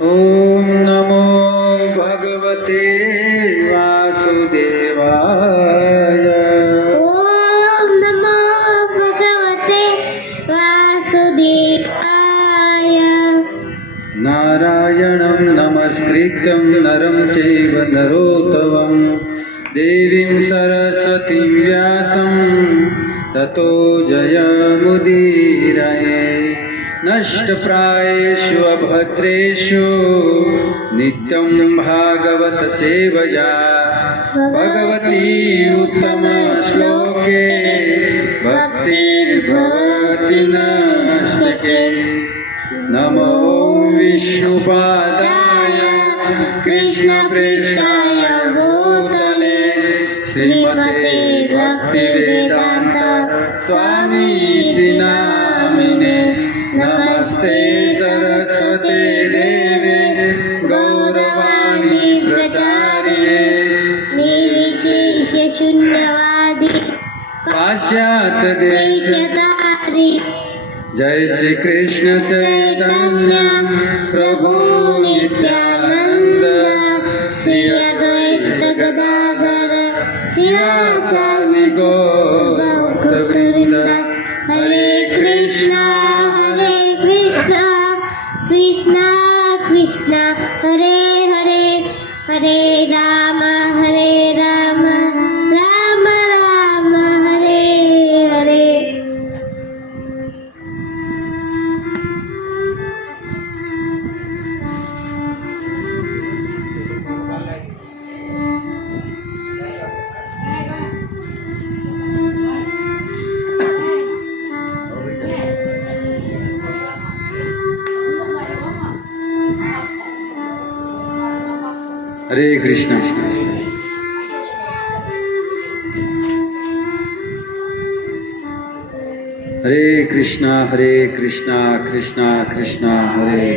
ओम नमो भगवते वासुदेवाय। ओम नमो भगवते वासुदेवाय। नारायणं नमस्कृत्यं नरं चैव नरोत्तमं देवीं सरस्वतीं व्यासं ततो जयमुदीरये। नष्टप्रायेषु अभद्रेषु नित्यं भागवत सेवया भगवती उत्तमश्लोके भक्तिर्भवति नष्टके। नमो विष्णुपादाय कृष्णप्रेष्ठाय भूतले श्रीमते भक्तिवेदान्त स्वामीति नामिने। नमस्ते सरस्वते देवे गौरवाणी प्रचारिणे निर्विशेषशून्यवादी पाश्चात्य देश। देशधारी। जय श्री कृष्ण चैतन्य प्रभु नित्यानंद श्री अद्वैत गदाधर शिवासादि गौरवृंद। हरे कृष्णा कृष्णा कृष्णा हरे हरे, हरे राम राम राम हरे हरे। हरे कृष्ण हरे कृष्णा कृष्णा कृष्णा हरे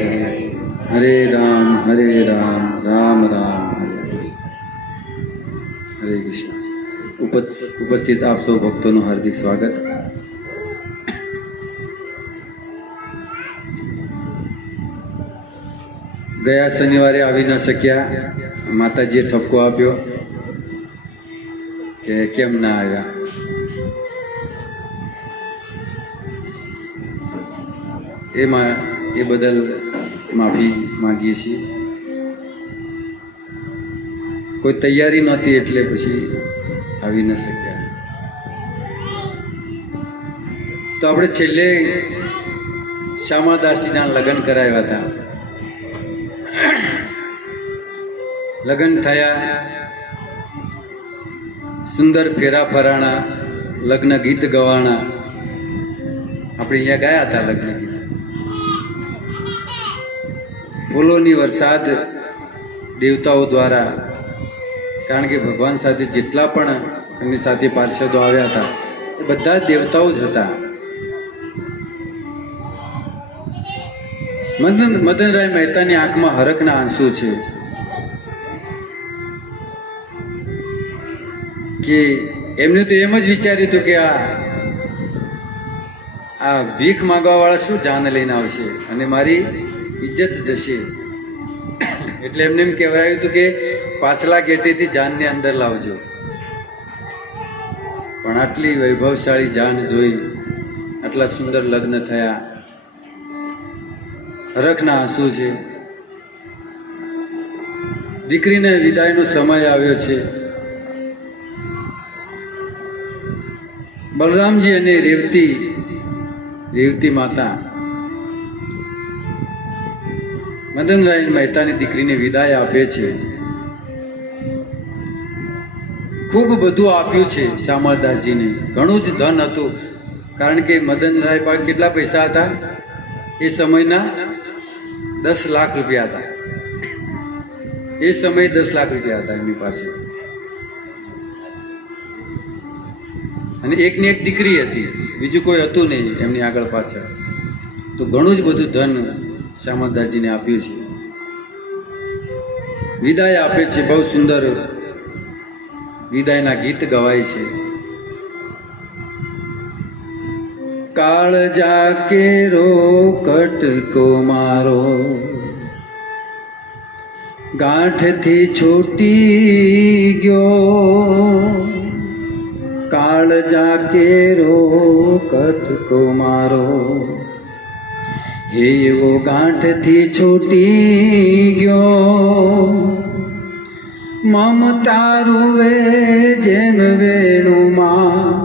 हरे राम राम राम हरे हरे कृष्ण। उपस्थित आप सब भक्तों हार्दिक स्वागत। ગયા શનિવારે આવી ન શક્યા, માતાજીએ ઠપકો આપ્યો કે કેમ ના આવ્યા. એ બદલ માફી માંગીએ છીએ. કોઈ તૈયારી નહોતી એટલે પછી આવી ન શક્યા. તો આપણે છેલ્લે શ્યામાદાસજીના લગ્ન કરાવ્યા હતા. લગ્ન થયા, સુંદર ફેરા ફરાણા, લગ્ન ગીત ગવાણા. આપણે અહીંયા ગયા હતા લગ્ન ગીત. ફૂલોની વરસાદ દેવતાઓ દ્વારા, કારણ કે ભગવાન સાથે જેટલા પણ એમની સાથે પાર્ષદો આવ્યા હતા એ બધા જ દેવતાઓ જ હતા. મદનરાય મહેતાની આંખમાં હરખના આંસુ છે કે એમને તો એમ જ વિચાર્યું હતું કે આ ભીખ માંગવા વાળા શું જાન લઈને આવશે અને મારી ઇજ્જત જશે. એટલે એમને એમ કહેવાયું હતું કે પાછલા ગેટેથી જાનને અંદર લાવજો. પણ આટલી વૈભવશાળી જાન જોઈ, આટલા સુંદર લગ્ન થયા, હરખના આંસુ છે. દીકરીને વિદાયનો સમય આવ્યો છે. બલરામજી અને રેવતી માતા મદનરાય મહેતાની દીકરીને વિદાય આપે છે. ખૂબ બધું આપ્યું છે શ્યામાદાસજીને, ઘણું જ ધન હતું. કારણ કે મદનરાય પાસે કેટલા પૈસા હતા એ સમયના? 10 લાખ રૂપિયા હતા. એ સમયે 10 લાખ રૂપિયા હતા એમની પાસે. અને એકની એક દીકરી હતી, બીજું કોઈ હતું નહીં એમની આગળ પાછળ. તો ઘણું જ બધું ધન શ્યામાદાસજીને આપ્યું છે. વિદાય આપે છે, બહુ સુંદર વિદાયના ગીત ગવાય છે. काल जाके रो कटको मारो ગાંઠથી છૂટી ગયો કાળજા કેરો કટકો મારો એવો ગાંઠથી છૂટી ગયો મમતા રૂવે જેમ વેણુમાં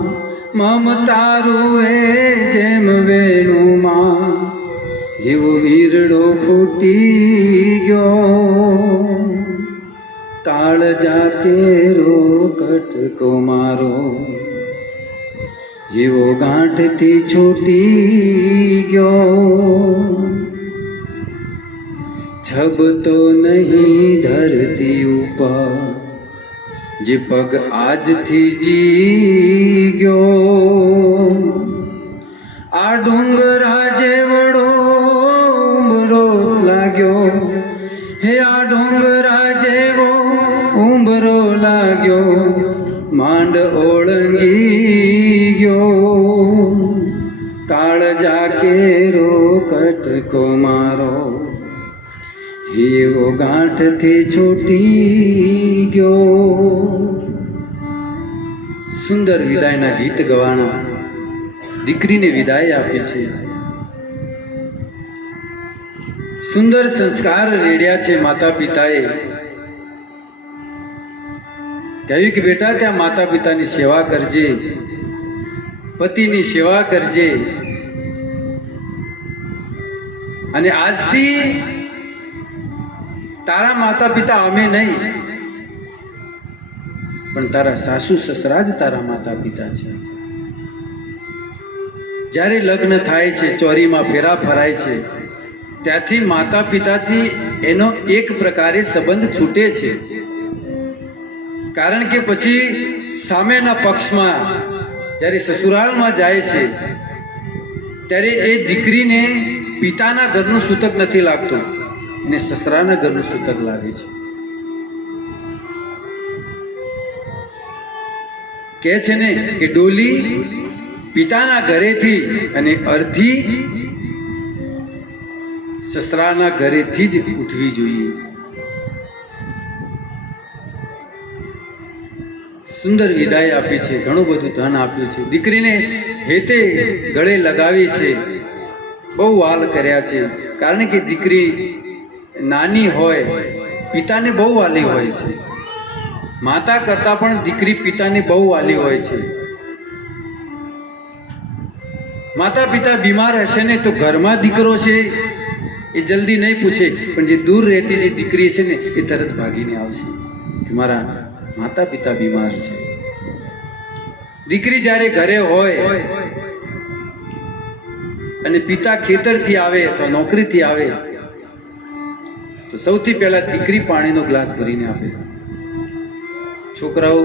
મમતા રૂવે જેમ વેણુમાં એવો વીરડો ફૂટી ગયો કાળજા કેરો કટકો મારો એવો ગાંઠથી છૂટી ગયો છબતો નહીં ધરતી ઉપર જે પગ આજથી જી ગયો આ ડુંગરા જેવડો ઉંબરો લાગ્યો હે આ ડુંગરા જેવો ઉંબરો લાગ્યો માંડ ઓળંગી ગયો કાળજા કેરો કટકો મારો એવો ગાંઠથી છૂટી ગયો. સુંદર વિદાયના ગીત ગવાણા દીકરીને વિદાય આપી છે. સુંદર સંસ્કાર રેડ્યા છે માતા પિતાએ. કહ્યું કે બેટા ત્યાં માતા પિતાની સેવા કરજે, પતિની સેવા કરજે, અને આજથી તારા માતા પિતા અમે નહીં, પણ તારા સાસુ સસરા જ તારા માતા પિતા છે. જ્યારે લગ્ન થાય છે, ચોરીમાં ફેરા ફરાય છે, ત્યાંથી માતા પિતાથી એનો એક પ્રકારે સંબંધ છૂટે છે. કારણ કે પછી સામેના પક્ષમાં જ્યારે સસુરાલમાં જાય છે ત્યારે એ દીકરીને પિતાના ઘરનું સૂતક નથી લાગતું, એને સસરાના ઘરનું સૂતક લાગે છે. કહે છે ને કે ડોલી પિતાના ઘરેથી અને અર્ધી સસરાના ઘરેથી જ ઉઠવી જોઈએ. સુંદર વિદાય આપી છે, ઘણું બધું ધન આપ્યું છે, દીકરીને હેતે ગળે લગાવી છે, બહુ વાલ કર્યા છે. કારણ કે દીકરી નાની હોય પિતાને બહુ વાલી હોય છે. માતા કરતા પણ દીકરી પિતાને બહુ વાલી હોય છે. માતા પિતા બીમાર હશે ને તો ઘરમાં દીકરો છે એ જલ્દી નહીં પૂછે, પણ જે દૂર રહેતી જે દીકરી છે ને એ તરત ભાગીને આવશે કે મારા માતા પિતા બીમાર છે. દીકરી જ્યારે ઘરે હોય અને પિતા ખેતરથી આવે અથવા નોકરીથી આવે તો સૌથી પહેલા દીકરી પાણીનો ગ્લાસ ભરીને આપે. છોકરાઓ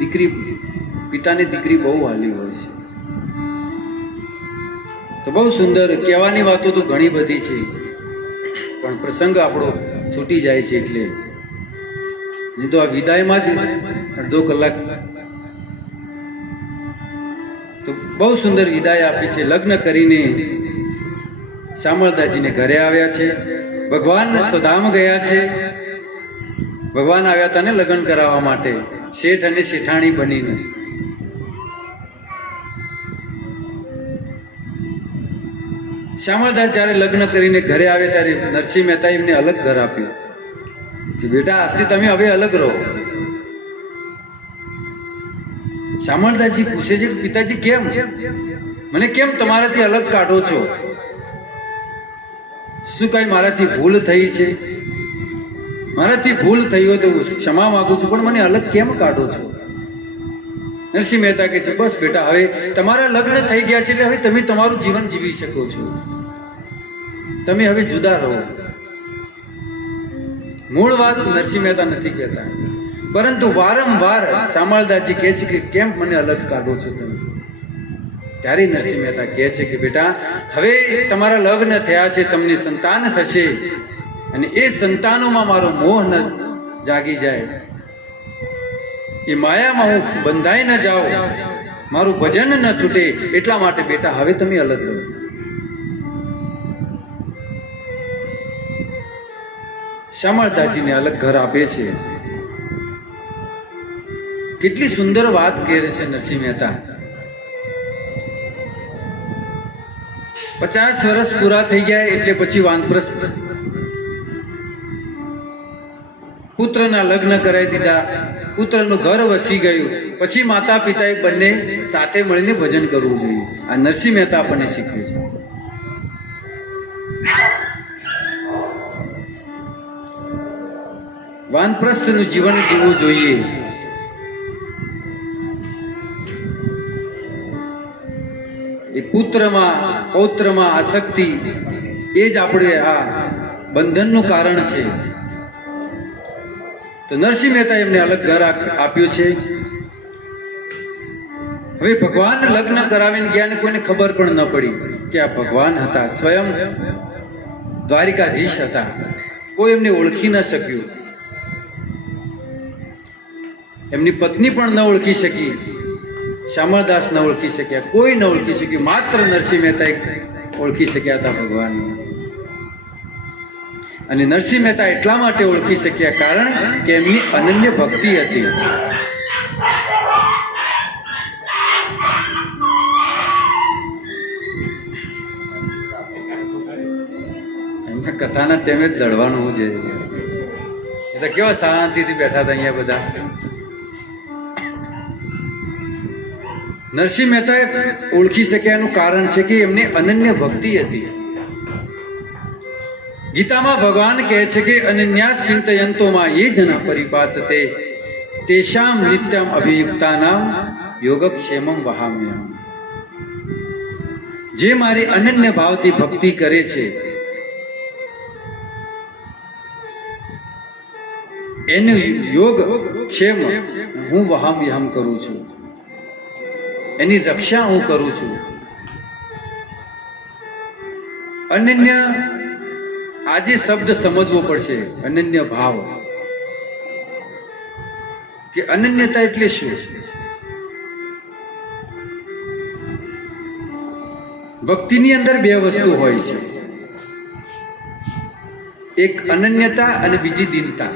દીકરી પિતાને દીકરી બહુ વાલી હોય છે. તો બહુ સુંદર કહેવાની વાતો તો ઘણી બધી છે, પણ પ્રસંગ આપણો છૂટી જાય છે એટલે નહીં તો આ વિદાયમાં જ અડધો કલાક. તો બહુ સુંદર વિદાય આપી છે. લગ્ન કરીને શામળદાસજીને ઘરે આવ્યા છે. ભગવાન સ્વધામ ગયા છે. ભગવાન આવ્યા હતા ને લગ્ન કરાવવા માટે, શેઠ અને શેઠાણી બનીને. શ્યામળદાસ જ્યારે લગ્ન કરીને ઘરે આવે ત્યારે નરસિંહ મહેતા એમને અલગ ઘર આપ્યું કે બેટા આજથી તમે હવે અલગ રહો. શ્યામળદાસજી પૂછે છે કે પિતાજી કેમ, મને કેમ તમારાથી અલગ કાઢો છો? શું કઈ મારાથી ભૂલ થઈ છે? મારાથી ભૂલ થઈ હોય તો ક્ષમા માંગુ છું, પણ મને અલગ કેમ કાઢો છો? નરસિંહ મહેતા કહે છે બસ બેટા હવે તમારા લગ્ન થઈ ગયા છે એટલે હવે તમે તમારું જીવન જીવી શકો છો, તમે હવે જુદા રહો. મૂળ વાત નરસિંહ મહેતા નથી કહેતા, પરંતુ વારંવાર શામળદાસજી કહે છે કે કેમ મને અલગ કાઢો છો તમે? ત્યારે નરસિંહ મહેતા કહે છે કે બેટા હવે તમારા લગ્ન થયા છે, તમને સંતાન થશે, અને એ સંતાનોમાં મારો મોહ ન જાગી જાય, એ માયામાં હું બંધાઈ ન જાઉં, મારું ભજન ન છૂટે, એટલા માટે બેટા હવે તમે અલગ રહો. શામળદાસજીને અલગ ઘર આપે છે. કેટલી સુંદર વાત કરે છે નરસિંહ મહેતા. 50 વર્ષ પૂરા થઈ ગયા એટલે પછી વાનપ્રસ્થ પુત્રના લગ્ન કરાવી દીધા, પુત્રનું ઘર વસી ગયું. પછી માતા પિતાએ બંને સાથે મળીને ભજન કરવું જોઈએ. આ નરસિંહ મહેતા આપણને શીખવે છે. વાનપ્રસ્થનું જીવન જીવવું જોઈએ. એ પુત્રમાં પૌત્રમાં આસક્તિ એ જ આપણે આ બંધનનું કારણ છે. તો નરસિંહ મહેતા એમને અલગ ઘર આપ્યું છે. હવે ભગવાન લગ્ન કરાવીને ગયા ને કોઈને ખબર પણ ન પડી કે આ ભગવાન હતા, સ્વયં દ્વારિકાધીશ હતા. કોઈ એમને ઓળખી ન શક્યું. એમની પત્ની પણ ન ઓળખી શકી, શામળદાસ ન ઓળખી શક્યા, કોઈ ન ઓળખી શક્યું. માત્ર નરસિંહ મહેતા ઓળખી શક્યા હતા ભગવાનને. અને નરસિંહ મહેતા એટલા માટે ઓળખી શક્યા કારણ કે એમની અનન્ય ભક્તિ હતી. એમના કથાના ટાઈમે જ લડવાનું છે. એ તો કેવા શાંતિથી બેઠા હતા અહીંયા બધા. નરસિંહ મહેતા ઓળખી શક્યાનું કારણ છે કે એમને અનન્ય ભક્તિ હતી. ગીતામાં ભગવાન કહે છે કે અનન્યાસ ચિંતયંતોમાં યે જના પરિપાસતે તેષામ નિત્યમ અભિયુક્તાનામ યોગક્ષેમમ વહામ્યહમ. જે મારી અનન્ય ભાવથી ભક્તિ કરે છે એનું યોગ ક્ષેમ હું વહામ્યહમ કરું છું, એની રક્ષા હું કરું છું. અનન્ય, આજે શબ્દ સમજવો પડશે. અનન્ય ભાવ કે અનન્યતા એટલે શું? ભક્તિની અંદર બે વસ્તુ હોય છે, એક અનન્યતા અને બીજી દીનતા.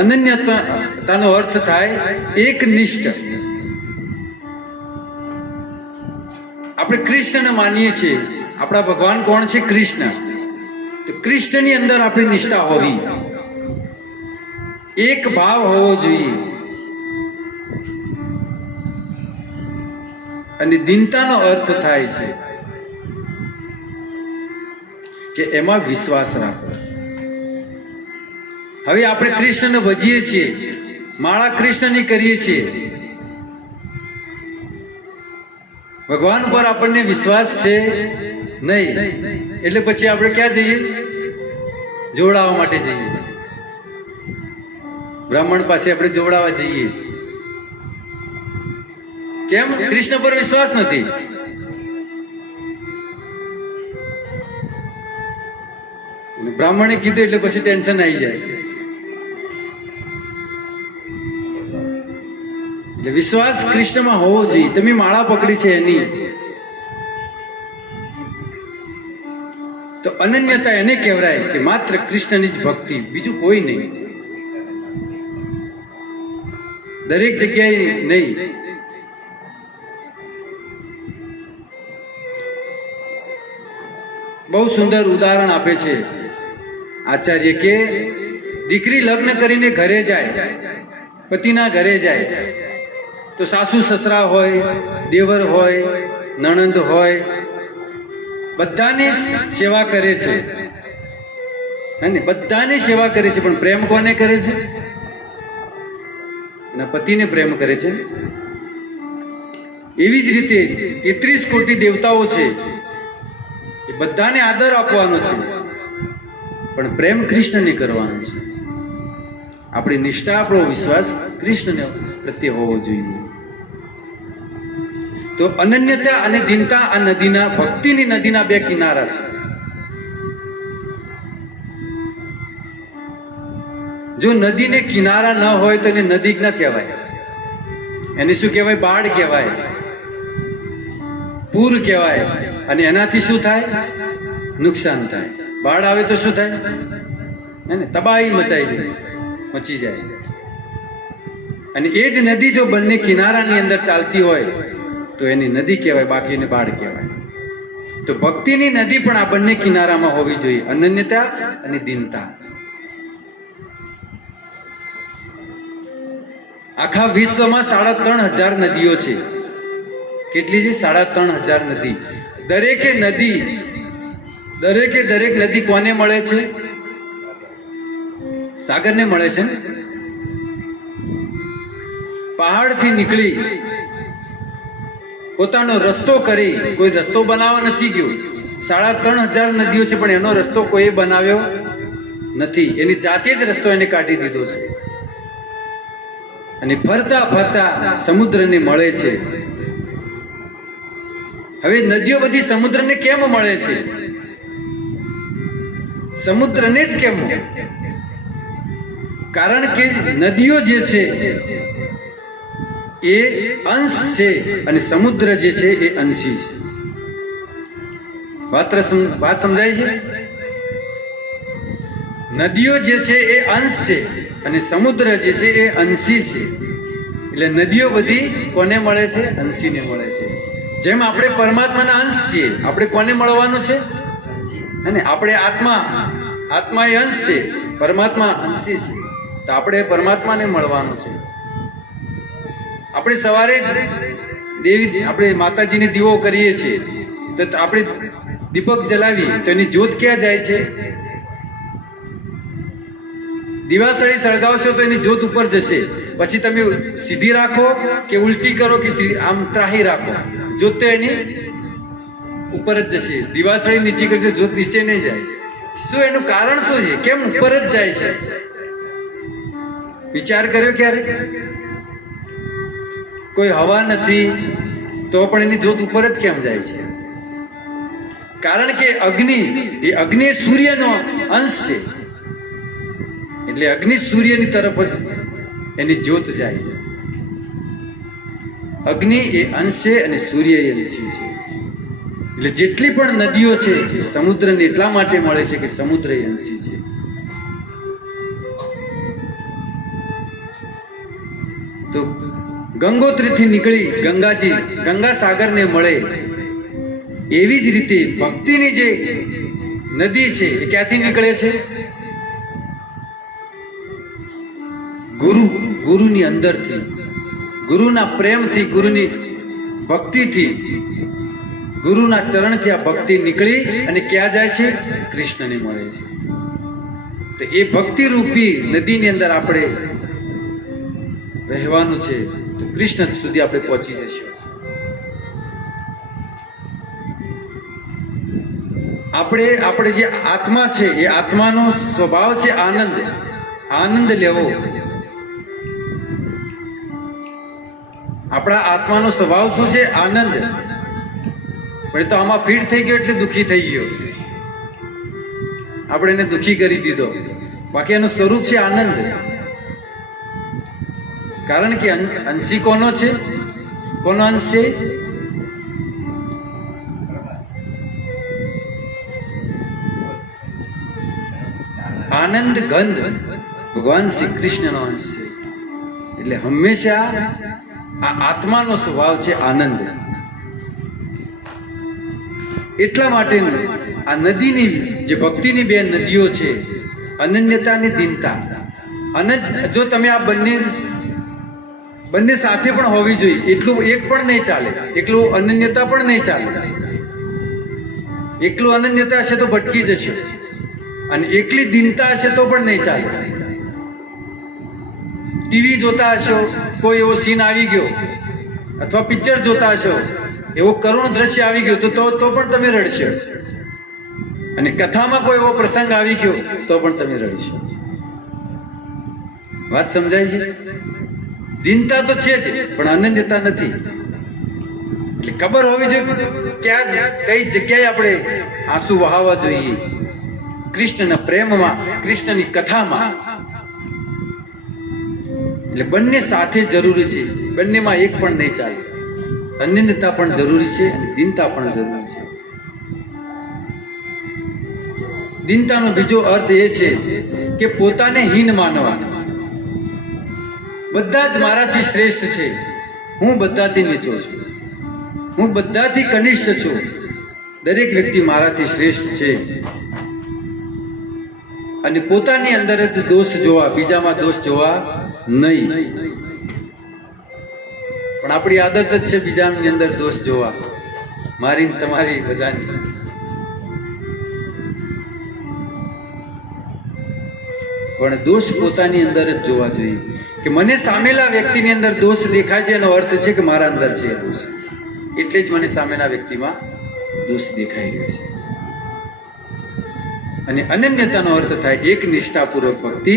અનન્યતાનો અર્થ થાય એકનિષ્ઠ. આપણે કૃષ્ણને માનીએ છીએ. આપણા ભગવાન કોણ છે? કૃષ્ણ. તો કૃષ્ણની અંદર આપણી નિષ્ઠા હોવી, એક ભાવ હોવો જોઈએ. અને દીનતાનો અર્થ થાય છે કે એમાં વિશ્વાસ રાખવો. હવે આપણે કૃષ્ણને ભજીએ છીએ, માળા કૃષ્ણની કરીએ છીએ, ભગવાન પર આપણને વિશ્વાસ છે નહીં, એટલે પછી આપણે ક્યાં જઈએ? જોડાવા માટે જઈએ. બ્રાહ્મણ પાસે આપણે જોડાવા જઈએ. કેમ? કૃષ્ણ પર વિશ્વાસ નથી. બ્રાહ્મણે કીધું એટલે પછી ટેન્શન આવી જાય. એટલે વિશ્વાસ કૃષ્ણમાં હોવો જોઈએ. તમે માળા પકડી છે એની, તો અનન્યતા એને કહેવાય કે માત્ર કૃષ્ણની જ ભક્તિ, બીજું કોઈ નહીં, દરેક જગ્યાએ નહીં. બહુ સુંદર ઉદાહરણ આપે છે આચાર્ય કે દીકરી લગ્ન કરીને ઘરે જાય, પતિના ઘરે જાય તો સાસુ સસરા હોય, દેવર હોય, નણંદ હોય, બધાની સેવા કરે છે. ને બધાની સેવા કરે છે, પણ પ્રેમ કોને કરે છે? એના પતિને પ્રેમ કરે છે. એવી જ રીતે 33 કોટી દેવતાઓ છે, એ બધાને આદર આપવાનો છે, પણ પ્રેમ કૃષ્ણને કરવાનો છે. આપણી નિષ્ઠા, આપણો વિશ્વાસ કૃષ્ણને પ્રત્યે હોવો જોઈએ. તો અનન્યતા અને દીનતા આ નદીના, ભક્તિની નદીના બે કિનારા છે. જો નદીને કિનારા ન હોય તો એને નદી ન કહેવાય. એને શું કહેવાય? બાઢ કહેવાય, પૂર કહેવાય. અને એનાથી શું થાય? નુકસાન થાય. બાઢ આવે તો શું થાય? હે ને, તબાહી મચી જાય. અને એ જ નદી જો બંને કિનારાની અંદર ચાલતી હોય તો એની નદી કહેવાય, બાકી એને બાઢ કહેવાય. તો ભક્તિની નદી પણ આ બંને કિનારામાં હોવી જોઈએ, અનન્યતા અને દીનતા. આખા વિશ્વમાં 3,500 નદીઓ છે. કેટલી છે? 3,500 નદી. દરેક નદી કોને મળે છે? સાગરને મળે છે ને. પહાડથી નીકળી પોતાનો રસ્તો કરી, કોઈ રસ્તો બનાવવા નથી ગયું. 3,500 નદીઓ છે પણ એનો રસ્તો કોઈ બનાવ્યો નથી. એની જાતે જ રસ્તો એને કાઢી દીધો છે. અને ફરતા ફરતા સમુદ્રને મળે છે. હવે નદીઓ બધી સમુદ્રને કેમ મળે છે? સમુદ્રને જ કેમ? કારણ કે નદીઓ જે છે એ અંશ છે અને સમુદ્ર જે છે એ અંશી છે. વાત સમજાય છે? નદીઓ જે છે એ અંશ છે અને સમુદ્ર જે છે એ અંશી છે. એટલે નદીઓ બધી કોને મળે છે? અંશીને મળે છે. જેમ આપણે પરમાત્માના અંશ છીએ, આપણે કોને મળવાનું છે? અને આપણે આત્મા એ અંશ છે, પરમાત્મા અંશી છે. તો આપણે પરમાત્માને મળવાનું છે. આપણે સવારે આપણે માતાજીને દીવો કરીએ છીએ તો આપણે દીપક જલાવીએ તો એની જ્યોત ક્યાં જાય છે? દિવાસળી સળગાવશો તો એની જ્યોત ઉપર જશે. પછી તમે સીધી રાખો કે ઉલટી કરો કે આમ ત્રાહી રાખો, જ્યોત તો એની ઉપર જ જશે. દિવાસળી નીચે કરજો, જ્યોત નીચે નહીં જાય. શું એનું કારણ શું છે? કેમ ઉપર જ જાય છે? વિચાર કર્યો ક્યારે? કોઈ હવા નથી તો પણ એની જ્યોત ઉપર જ કેમ જાય છે? કારણ કે અગ્નિ સૂર્યનો અંશ છે. એટલે અગ્નિ સૂર્યની તરફ જ એની જ્યોત જાય. અગ્નિ એ અંશ છે અને સૂર્ય એ અંશી છે. એટલે જેટલી પણ નદીઓ છે સમુદ્રને એટલા માટે મળે છે કે સમુદ્ર એ અંશી છે. તો ગંગોત્રીથી નીકળી ગંગા સાગરને મળે, એવી જ રીતે ભક્તિની જે નદી છે એ ક્યાંથી નીકળે છે? ગુરુની અંદરથી, ગુરુના પ્રેમથી, ગુરુની ભક્તિથી, ગુરુના ચરણથી આ ભક્તિ નીકળી અને ક્યાં જાય છે? કૃષ્ણને મળે છે. તો એ ભક્તિ રૂપી નદીની અંદર આપણે રહેવાનું છે તો કૃષ્ણ સુધી આપણે પહોંચી જશું. આપણે જે આત્મા છે એ આત્માનો સ્વભાવ છે આનંદ લેવો. આપણા આત્માનો સ્વભાવ શું છે? આનંદ. પણ તો આમાં ફીટ થઈ ગયો એટલે દુઃખી થઈ ગયો, આપણે એને દુઃખી કરી દીધો. બાકી એનું સ્વરૂપ છે આનંદ. કારણ કે અંશી કોનો છે? કોનો અંશ છે? આનંદ ગંધ ભગવાન શ્રી કૃષ્ણનો અંશ છે. એટલે હંમેશા આ આત્માનો સ્વભાવ છે આનંદ. એટલા માટે આ નદીની જે ભક્તિની બે નદીઓ છે, અનન્યતા અને દીનતા. જો તમે આ બંને સાથે પણ હોવી જોઈએ. એટલું એક પણ નહીં ચાલે, એકલું અનન્યતા પણ નહીં ચાલે. એકલું અનન્યતા હશે તો ભટકી જશે, અને એકલી દીનતા હશે તો પણ નહીં ચાલે. ટીવી જોતા હશો, કોઈ એવો સીન આવી ગયો, અથવા પિક્ચર જોતા હશો, એવો કરુણ દ્રશ્ય આવી ગયો તો પણ તમે રડશો. અને કથામાં કોઈ એવો પ્રસંગ આવી ગયો તો પણ તમે રડશો. વાત સમજાય છે? દીનતા તો છે જ પણ અનન્યતા નથી. એટલે ખબર હોવી જોઈએ કઈ જગ્યાએ આપણે આંસુ વહાવવા જોઈએ. કૃષ્ણના પ્રેમમાં, કૃષ્ણની કથામાં. એટલે બંને સાથે જરૂરી છે, બંનેમાં એક પણ નહીં ચાલે. અનન્યતા પણ જરૂરી છે અને દીનતા પણ જરૂરી છે. દીનતાનો બીજો અર્થ એ છે કે પોતાને હીન માનવા. બધા જ મારાથી શ્રેષ્ઠ છે, હું બધાથી નીચો છું, હું બધાથી કનિષ્ઠ છું. દરેક વ્યક્તિ મારાથી શ્રેષ્ઠ છે અને પોતાની અંદર જ દોષ જોવા, બીજામાં દોષ જોવા નહીં. પણ આપણી આદત જ છે બીજાની અંદર દોષ જોવા, મારી ને તમારી બધાની. પણ દોષ પોતાની અંદર જ જોવા જોઈએ કે મને સામેલા વ્યક્તિની અંદર દોષ દેખાય છે, એનો અર્થ છે કે મારા અંદર છે એ દોષ, એટલે જ મને સામેના વ્યક્તિમાં દોષ દેખાઈ રહ્યો છે. અને અનન્યતાનો અર્થ થાય એક નિષ્ઠાપૂર્વક ભક્તિ,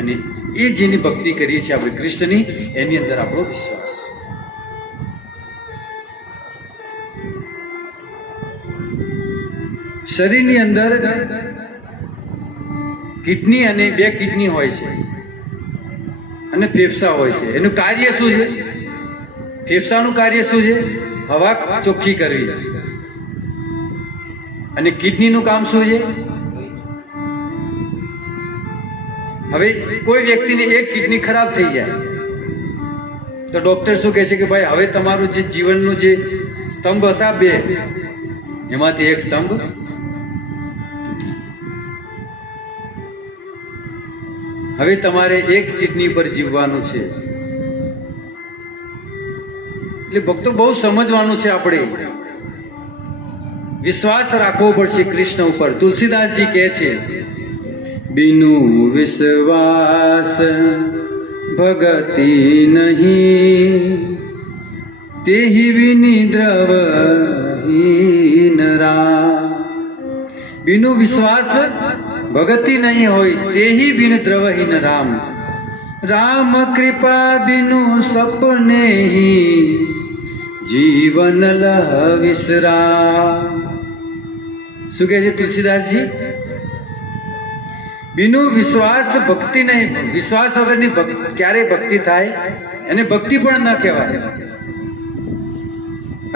અને એ જેની ભક્તિ કરીએ છીએ આપણે કૃષ્ણની, એની અંદર આપણો વિશ્વાસ. શરીરની અંદર કિડની અને 2 કિડની હોય છે અને ફેફસા હોય છે. એનું કાર્ય શું છે? ફેફસાનું કાર્ય શું છે? હવા ચોખ્ખી કરવી. અને કિડનીનું કામ શું છે? હવે કોઈ વ્યક્તિને એક કિડની ખરાબ થઈ જાય તો ડોક્ટર શું કહે છે કે ભાઈ હવે તમારું જે જીવનનું જે સ્તંભ હતા 2, એમાંથી એક સ્તંભ તૂટી. હવે તમારે એક કિડની પર જીવવાનું છે. એટલે ભક્તો બહુ સમજવાનું છે, આપણે વિશ્વાસ રાખવો પડશે કૃષ્ણ ઉપર. તુલસીદાસજી કહે છે, बिनु विश्वास भगति नहीं, तेहि विनि द्रवहीन राम. बिनु विश्वास भगति नहीं होय, तेहि बिन द्रवहीन राम. राम कृपा बिनु सपने ही जीवन लह विश्राम. શું કહે છે તુલસીદાસજી? बिनु विश्वास भक्ति नहीं. विश्वास वगરની ક્યારે ભક્તિ થાય? એને ભક્તિ પણ ન કહેવાય.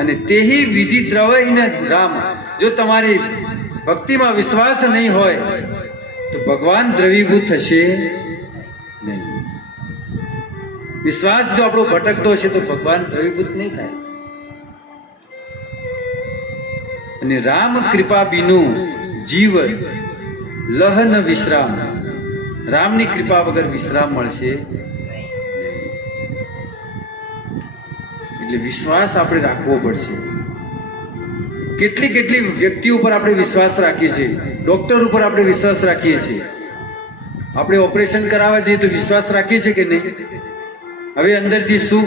અને તેહી વિધિ દ્રવહીન રામ. જો તમારી ભક્તિમાં વિશ્વાસ નહીં હોય તો ભગવાન દ્રવીભૂત થશે નહીં. વિશ્વાસ જો આપણો ભટકતો છે તો ભગવાન દ્રવીભૂત નહીં થાય. અને રામ કૃપા બિનુ જીવ લહન વિશ્રામ. રામની કૃપા વગર વિશ્રામ મળશે. એટલે વિશ્વાસ આપણે રાખવો પડશે. કેટલી વ્યક્તિઓ ઉપર આપણે વિશ્વાસ રાખીએ છીએ, ડોક્ટર ઉપર આપણે વિશ્વાસ રાખીએ છીએ. આપણે ઓપરેશન કરાવવા જઈએ તો વિશ્વાસ રાખીએ છીએ કે નહીં? હવે અંદરથી શું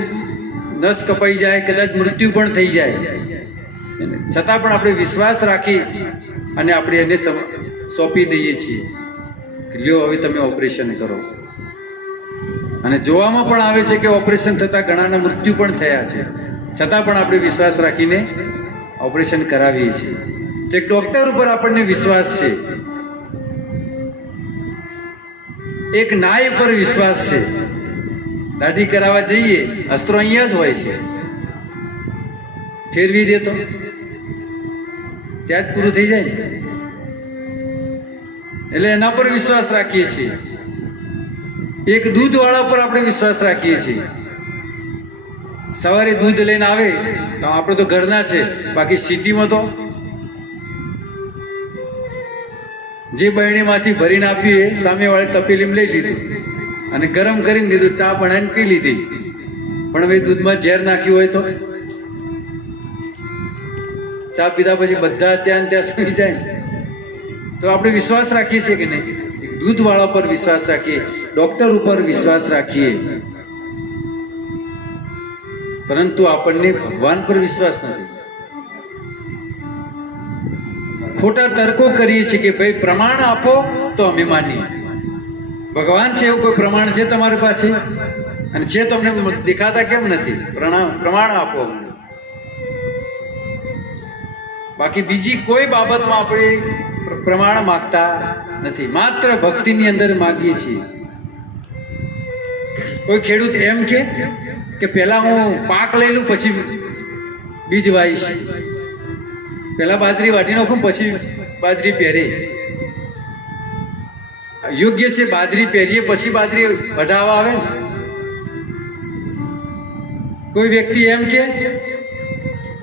નસ કપાઈ જાય, કદાચ મૃત્યુ પણ થઈ જાય, છતાં પણ આપણે વિશ્વાસ રાખી અને આપણે એને સોંપી દઈએ છીએ કે લ્યો હવે તમે ઓપરેશન કરો. અને જોવામાં પણ આવે છે કે ઓપરેશન થતાં ઘણાના મૃત્યુ પણ થયા છે, છતાં પણ આપણે વિશ્વાસ રાખીને ઓપરેશન કરાવીએ છીએ. તો એક ડોક્ટર ઉપર આપણને વિશ્વાસ છે, એક નાઈ ઉપર વિશ્વાસ છે. દાઢી કરાવવા જઈએ, અસ્ત્રો અહીંયા જ હોય છે, ફેરવી દે તો ત્યાં જ પૂરું થઈ જાય ને. એટલે એના પર વિશ્વાસ રાખીએ છીએ. એક દૂધવાળા પર આપણે વિશ્વાસ રાખીએ છીએ. સવારે દૂધ લઈને આવે તો આપણે તો ઘરના છે, બાકી સિટીમાં તો જે બરણીમાંથી ભરીને આપીએ સામેવાળે તપેલીમાં લઈ લીધું અને ગરમ કરીને દીધું, ચા બનાવીને પી લીધી. પણ હવે દૂધમાં ઝેર નાખ્યું હોય તો ચા પીધા પછી બધા ત્યાં સુઈ જાય. તો આપણે વિશ્વાસ રાખીએ છીએ કે નહીં? દૂધવાળા પર વિશ્વાસ રાખીએ, ડોક્ટર ઉપર વિશ્વાસ રાખીએ, પરંતુ આપણને ભગવાન પર વિશ્વાસ નથી. ખોટા તર્કો કરીએ છીએ કે ભાઈ પ્રમાણ આપો તો અમે માનીએ. ભગવાન છે એવું કોઈ પ્રમાણ છે તમારી પાસે? અને છે તમને દેખાતા કેમ નથી? પ્રમાણ આપો. બાકી બીજી કોઈ બાબતમાં આપણે પ્રમાણ માંગતા નથી, માત્ર ભક્તિની અંદર માગીએ છીએ. કોઈ ખેડૂત એમ કે પહેલા હું પાક લઈ લઉં પછી બીજ વાવીશ, પહેલા બાજરી વાટી નાખું પછી બાજરી પહેરે. યોગ્ય છે બાજરી પહેરીએ પછી બાજરી વઢાવા આવે ને. કોઈ વ્યક્તિ એમ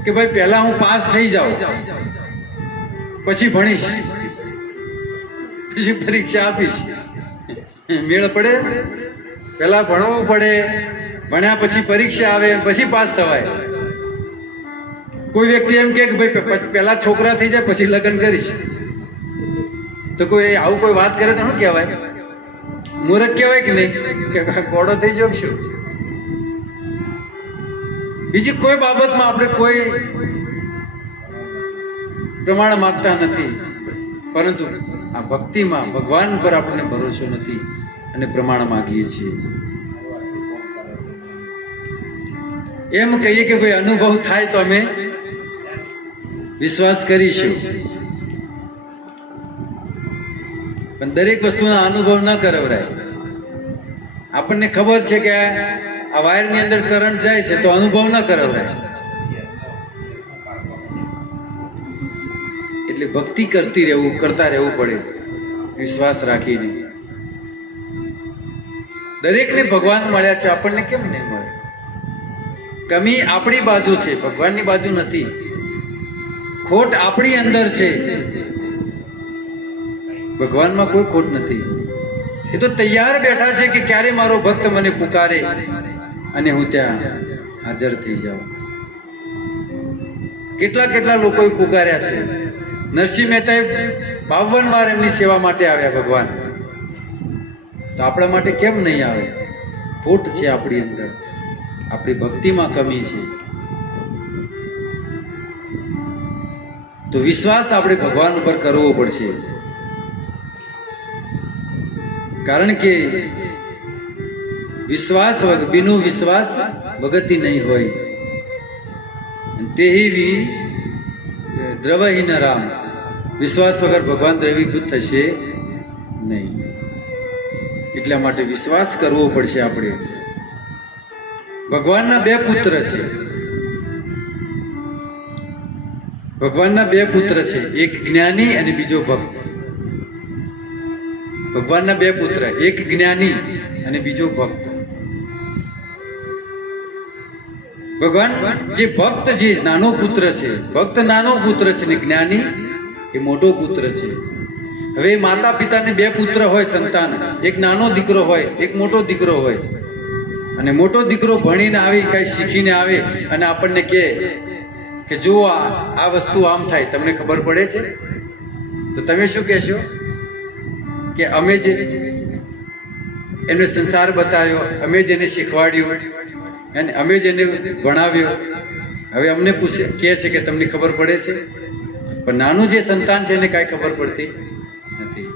કે ભાઈ પહેલા હું પાસ થઈ જાઉં પછી ભણીશ પછી પરીક્ષા આપીશ. મેળ પડે? પહેલા ભણવું પડે, ભણ્યા પછી પરીક્ષા આવે પછી પાસ થવાય. કોઈ વ્યક્તિ એમ કે ભાઈ પહેલા છોકરા થઈ જાય પછી લગ્ન કરીશ, તો કોઈ આવું કોઈ વાત કરે તો શું કહેવાય? મૂર્ખ કહેવાય કે નહીં? કે ગોળો થઈ જાવ શું? બીજી કોઈ બાબતમાં આપણે કોઈ પ્રમાણ માંગતા નથી, પરંતુ આ ભક્તિમાં ભગવાન પર આપણને ભરોસો નથી અને પ્રમાણ માંગીએ છીએ. એમ કહીએ કે ભાઈ અનુભવ થાય તો અમે વિશ્વાસ કરીશું, પણ દરેક વસ્તુના અનુભવ ન કરાવરાય. આપણને ખબર છે કે આ વાયરની અંદર કરંટ જાય છે તો અનુભવ ન કરાવરાય. એટલે ભક્તિ કરતા રહેવું પડે, વિશ્વાસ રાખીને. દરેકને ભગવાન મળ્યા છે, આપણને કેમ નહીં મળે? કમી આપણી બાજુ છે, ભગવાનની બાજુ નથી. ખોટ આપણી અંદર છે, ભગવાનમાં કોઈ ખોટ નથી. એ તો તૈયાર બેઠા છે કે ક્યારે મારો ભક્ત મને પુકારે અને હું ત્યાં હાજર થઈ જાઉં. કેટલા લોકોએ પુકાર્યા છે. નરસિંહ મહેતાએ 52 વાર એમની સેવા માટે આવ્યા ભગવાન. તો આપણા માટે કેમ નહીં આવે? ખોટ છે આપણી અંદર, આપણી ભક્તિમાં કમી છે. તો વિશ્વાસ આપણે ભગવાન ઉપર કરવો પડશે, કારણ કે વિશ્વાસ બિનુ વિશ્વાસ ભગતિ નહીં હોય. તેહી દ્રવહીન રામ, વિશ્વાસ વગર ભગવાન દ્રવીભૂત થશે નહીં. એટલા માટે વિશ્વાસ કરવો પડશે આપણે. ભગવાનના 2 પુત્ર છે. ભગવાનના 2 પુત્ર છે, એક જ્ઞાની અને બીજો ભક્ત. ભગવાનના 2 પુત્ર, એક જ્ઞાની અને બીજો ભક્ત. ભગવાન જે ભક્ત જે નાનો પુત્ર છે, ભક્ત નાનો પુત્ર છે ને જ્ઞાની એ મોટો પુત્ર છે. હવે માતા પિતાને 2 પુત્ર હોય, સંતાન, એક નાનો દીકરો હોય, એક મોટો દીકરો હોય. અને મોટો દીકરો ભણીને આવી કઈ શીખીને આવે અને આપણને કહે કે જો આ વસ્તુ આમ થાય, તમને ખબર પડે છે? તો તમે શું કહેશો? કે અમે જે એમને સંસાર બતાવ્યો, અમે જ એને શીખવાડ્યું અને અમે જ એને ભણાવ્યો, હવે અમને પૂછે કહે છે કે તમને ખબર પડે છે? પણ નાનું જે સંતાન છે એને કાંઈ ખબર પડતી નથી.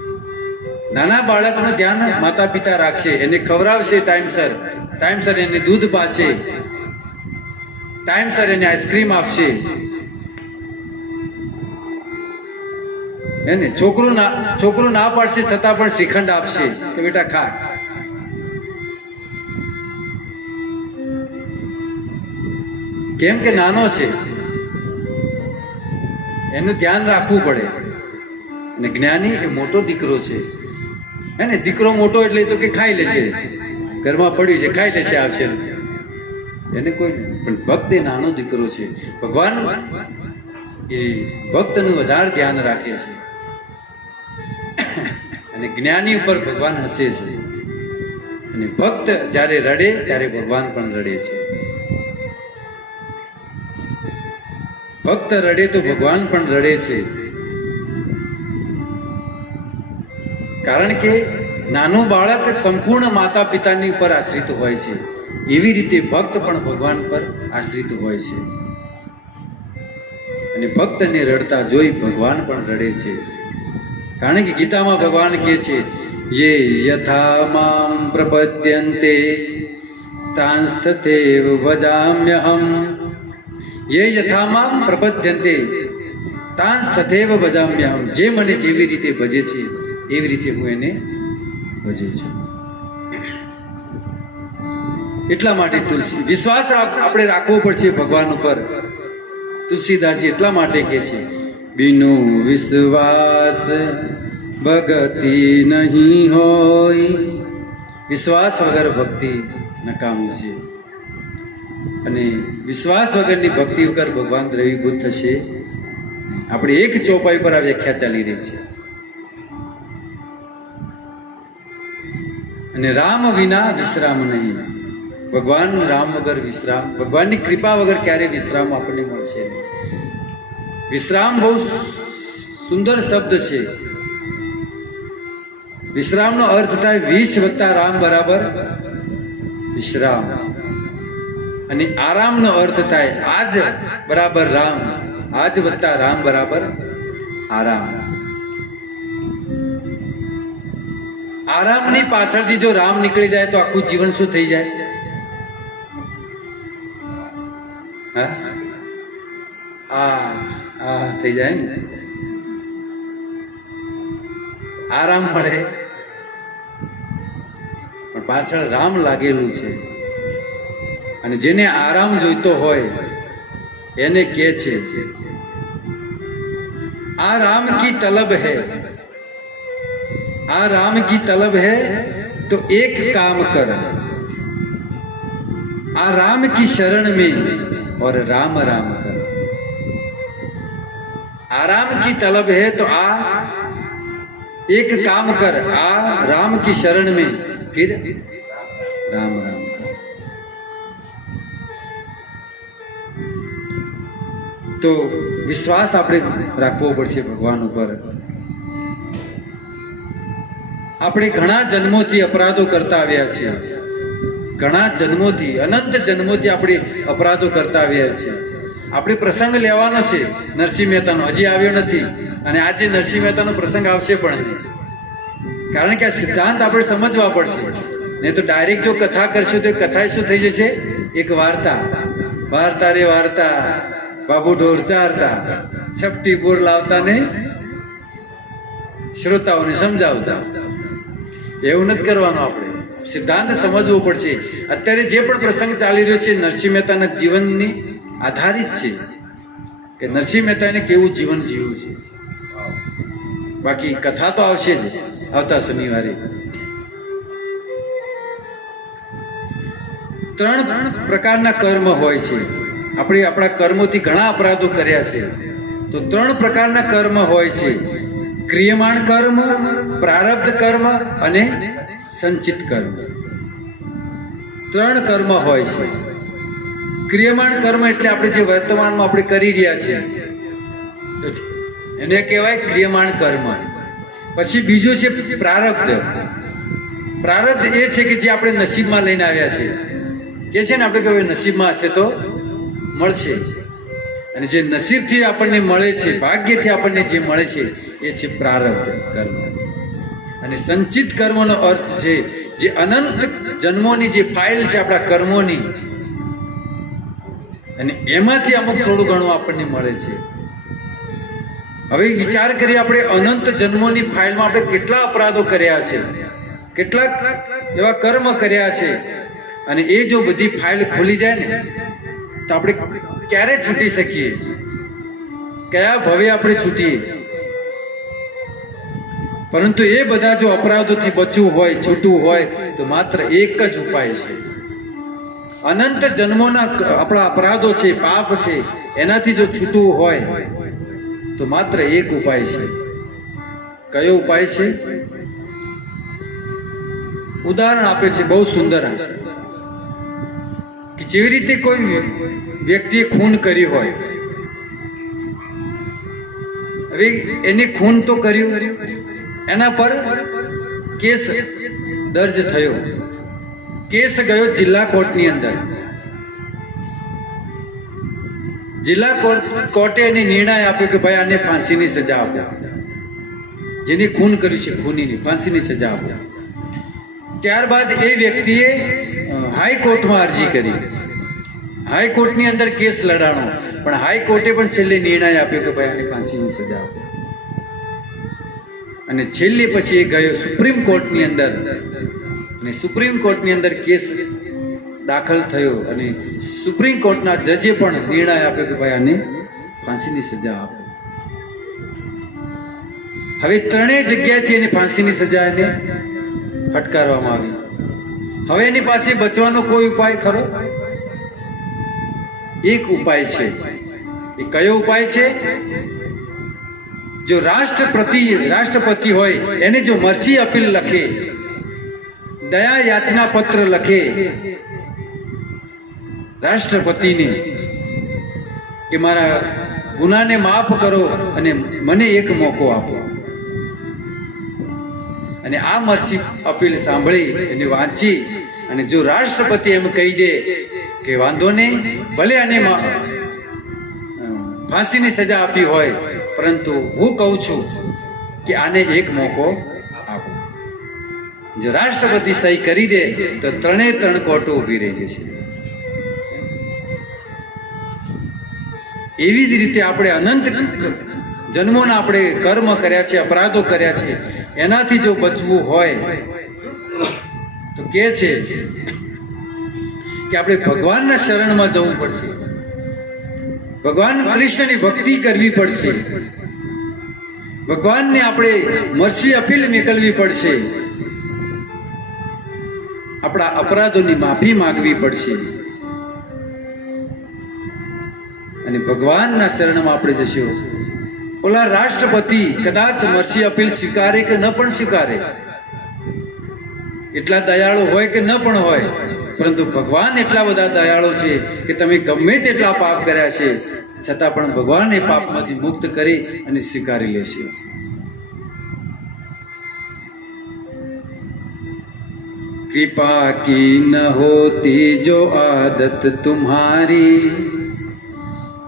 નાના બાળકનું ધ્યાન માતા પિતા રાખશે, એને ખવડાવશે ટાઈમસર એને દૂધ પાશે, ટાઈમસર એને આઈસ્ક્રીમ આપશે. એને છોકરું ના પાડશે છતાં પણ શ્રીખંડ આપશે કે બેટા ખા. કેમ કે નાનો છે, એનું ધ્યાન રાખવું પડે. અને જ્ઞાની એ મોટો દીકરો છે. હે ને, દીકરો મોટો એટલે તો કે ખાઈ લેશે, ઘરમાં પડ્યું છે ખાઈ લેશે, આવશે એને કોઈ. પણ ભક્ત એ નાનો દીકરો છે. ભગવાન એ ભક્તનું વધારે ધ્યાન રાખે છે. અને જ્ઞાની ઉપર ભગવાન હસે છે. અને ભક્ત જ્યારે રડે ત્યારે ભગવાન પણ રડે છે. ભક્ત રડે તો ભગવાન પણ રડે છે. કારણ કે નાનું બાળક સંપૂર્ણ માતા પિતાની ઉપર આશ્રિત હોય છે, એવી રીતે ભક્ત પણ ભગવાન પર આશ્રિત હોય છે. અને ભક્તને રડતા જોઈ ભગવાન પણ રડે છે. કારણ કે ગીતામાં ભગવાન કહે છે, યે યથા મામ પ્રપદ્યન્તે તાંસ્તથેવ ભજામ્યહમ. યે યથા મામ પ્રપદ્યન્તે તાંસ્તથેવ ભજામ્યહમ. જે મને જેવી રીતે ભજે છે એવી રીતે હું એને ભજું છું. એટલા માટે તુલસી વિશ્વાસ આપણે રાખવો પડશે ભગવાન ઉપર. તુલસીદાસજી એટલા માટે કહે છે, બિનુ વિશ્વાસ ભક્તિ નહીં હોય. વિશ્વાસ વગર ભક્તિ નકામી છે, અને વિશ્વાસ વગરની ભક્તિ વગર ભગવાન દ્રવીભૂત થશે. આપણે એક ચોપાઈ પર આ વ્યાખ્યા ચાલી રહી છે. અને રામ વિના વિશ્રામ નહીં. ભગવાન રામ વગર વિશ્રામ, ભગવાનની કૃપા વગર ક્યારે વિશ્રામ આપણને મળશે નહીં. વિશ્રામ બહુ સુંદર શબ્દ છે. વિશ્રામનો અર્થ થાય 20 વત્તા રામ બરાબર વિશ્રામ, અને આરામનો અર્થ થાય આજ બરાબર રામ, આજ વત્તા રામ બરાબર આરામ. આરામની પાછળથી જો રામ નીકળી જાય તો આખું જીવન શું થઈ જાય? થઈ જાય ને. આરામ મળે પણ પાછળ રામ લાગેલું છે. અને જેને આરામ જોઈતો હોય એને કહે છે આ રામ કી તलब है, आ राम की तलब है तो एक काम कर, आ राम की शरण में और राम राम कर. आराम की तलब है तो आ एक काम कर, आ राम की शरण में फिर राम राम कर. तो विश्वास આપણે રાખવો પડશે ભગવાન ઉપર. આપણે ઘણા જન્મોથી અપરાધો કરતા આવ્યા છીએ, ઘણા જન્મોથી, અનંત જન્મોથી આપણે અપરાધો કરતા આવ્યા છીએ. આપણે પ્રસંગ લેવાનો છે નરસિંહ મહેતાનો, હજી આવ્યો નથી, અને આજે નરસિંહ મહેતાનો પ્રસંગ આવશે પણ નહીં. કારણ કે આ સિદ્ધાંત આપણે સમજવા પડશે. નહીં તો ડાયરેક્ટ જો કથા કરશું તો કથા શું થઈ જશે? એક વાર્તા. વાર્તા રે વાર્તા, બાબુ ઢોર ચારતા, છપટી બોર લાવતા ને શ્રોતાઓને સમજાવતા. એવું નથી કરવાનું. આપણે સિદ્ધાંત સમજવો પડશે. અત્યારે જે પણ પ્રસંગ ચાલી રહ્યો છે નરસિંહ મહેતાના જીવનની આધારિત છે, કે નરસિંહ મહેતાને કેવું જીવન જીવ્યું છે. બાકી કથા તો આવશે જ આવતા શનિવારે. 3 પ્રકારના કર્મ હોય છે. આપણે આપણા કર્મોથી ઘણા અપરાધો કર્યા છે, તો 3 પ્રકારના કર્મ હોય છે: ક્રિયમાણ કર્મ, પ્રારબ્ધ કર્મ અને સંચિત કર્મ. 3 કર્મ હોય છે. ક્રિયમાણ કર્મ એટલે આપણે જે વર્તમાનમાં આપણે કરી રહ્યા છીએ એને કહેવાય ક્રિયમાણ કર્મ. પછી બીજું છે પ્રારબ્ધ. પ્રારબ્ધ એ છે કે જે આપણે નસીબમાં લઈને આવ્યા છે, કે છે ને આપણે કહેવાય નસીબમાં હશે તો મળશે. અને જે નસીબથી આપણને મળે છે, ભાગ્યથી આપણને જે મળે છે એ છે પ્રારબ્ધ કર્મ. અને સંચિત કર્મનો અર્થ છે જે અનંત જન્મોની જે ફાઇલ છે આપણા કર્મોની, અને એમાંથી અમુક થોડું ઘણું આપણને મળે છે. હવે વિચાર કરીએ, આપણે અનંત જન્મોની ફાઇલમાં આપણે કેટલા અપરાધો કર્યા છે, કેટલાક એવા કર્મ કર્યા છે, અને એ જો બધી ફાઇલ ખુલી જાય ને તો આપણે ક્યારે છૂટી શકીએ? કયા ભવે આપણે છૂટીએ? પરંતુ એ બધા જો અપરાધોથી બચવું હોય, છૂટવું હોય તો માત્ર એક જ ઉપાય છે. અનંત જન્મોના આપણા અપરાધો છે, પાપ છે, એનાથી જો છૂટવું હોય તો માત્ર એક ઉપાય છે. કયો ઉપાય છે? ઉદાહરણ આપે છે બહુ સુંદર, કે જેવી રીતે કોઈ વ્યક્તિએ ખૂન કર્યું હોય. હવે એને ખૂન તો કર્યું, એના પર કેસ દર્જ થયો, કેસ ગયો જિલ્લા કોર્ટની અંદર. જિલ્લા કોર્ટે એને નિર્ણય આપ્યો કે ભાઈ આને ફાંસીની સજા આપો. જેને ખૂન કર્યું છે ખૂનીની ફાંસીની સજા આપો. ત્યારબાદ એ વ્યક્તિએ હાઈકોર્ટમાં અરજી કરી. હાઈકોર્ટની અંદર કેસ લડાણો, પણ હાઈકોર્ટે પણ છેલ્લે નિર્ણય આપ્યો કે ભાઈ આને ફાંસીની સજા આપો. અને છેલ્લે પછી એ ગયો સુપ્રીમ કોર્ટની અંદર, અને સુપ્રીમ કોર્ટની અંદર કેસ દાખલ થયો, અને સુપ્રીમ કોર્ટના જજે પણ નિર્ણય આપ્યો કે ભાઈ આને ફાંસીની સજા આપો. હવે ત્રણેય જગ્યાએથી એને ફાંસીની સજા એને ફટકારવામાં આવી. હવે એની પાસે બચવાનો કોઈ ઉપાય ખરો? એક ઉપાય છે. એ કયો ઉપાય છે? જો રાષ્ટ્રપતિ હોય એને જો મરસી અપીલ લખે, દયા યાચના પત્ર લખે રાષ્ટ્રપતિને કે મારા ગુનાને માફ કરો અને મને એક મોકો આપો, અને આ મરસી અપીલ સાંભળી અને વાંચી અને જો રાષ્ટ્રપતિ એમ કહી દે કે વાંધો નહીં, ભલે આને ફાંસીની સજા આપી હોય, પરંતુ હું કહું છું કે આને એક મોકો આપો. જો રાષ્ટ્રપતિ સહી કરી દે તો ત્રણ કોર્ટો ઊભી રહી જશે. એવી જ રીતે આપણે અનંત જન્મોના આપણે કર્મ કર્યા છે, અપરાધો કર્યા છે, એનાથી જો બચવું હોય તો કે છે કે આપણે ભગવાનના શરણમાં જવું પડશે, ભગવાન કૃષ્ણની ભક્તિ કરવી પડશે, ભગવાનને આપણે મરસી અપીલ મોકલવી પડશે, આપણા અપરાધોની માફી માંગવી પડશે, અને ભગવાનના શરણમાં આપણે જશું. ઓલા રાષ્ટ્રપતિ કદાચ મરસી અપીલ સ્વીકારે કે ન પણ સ્વીકારે, એટલા દયાળુ હોય કે ન પણ હોય, પરંતુ ભગવાન એટલા બધા દયાળુ છે કે તમે ગમે તેટલા પાપ કર્યા છે છતાં પણ ભગવાન એ પાપમાંથી મુક્ત કરી અને સ્વીકારી લેશે. कृपा की न होती जो आदत तुम्हारी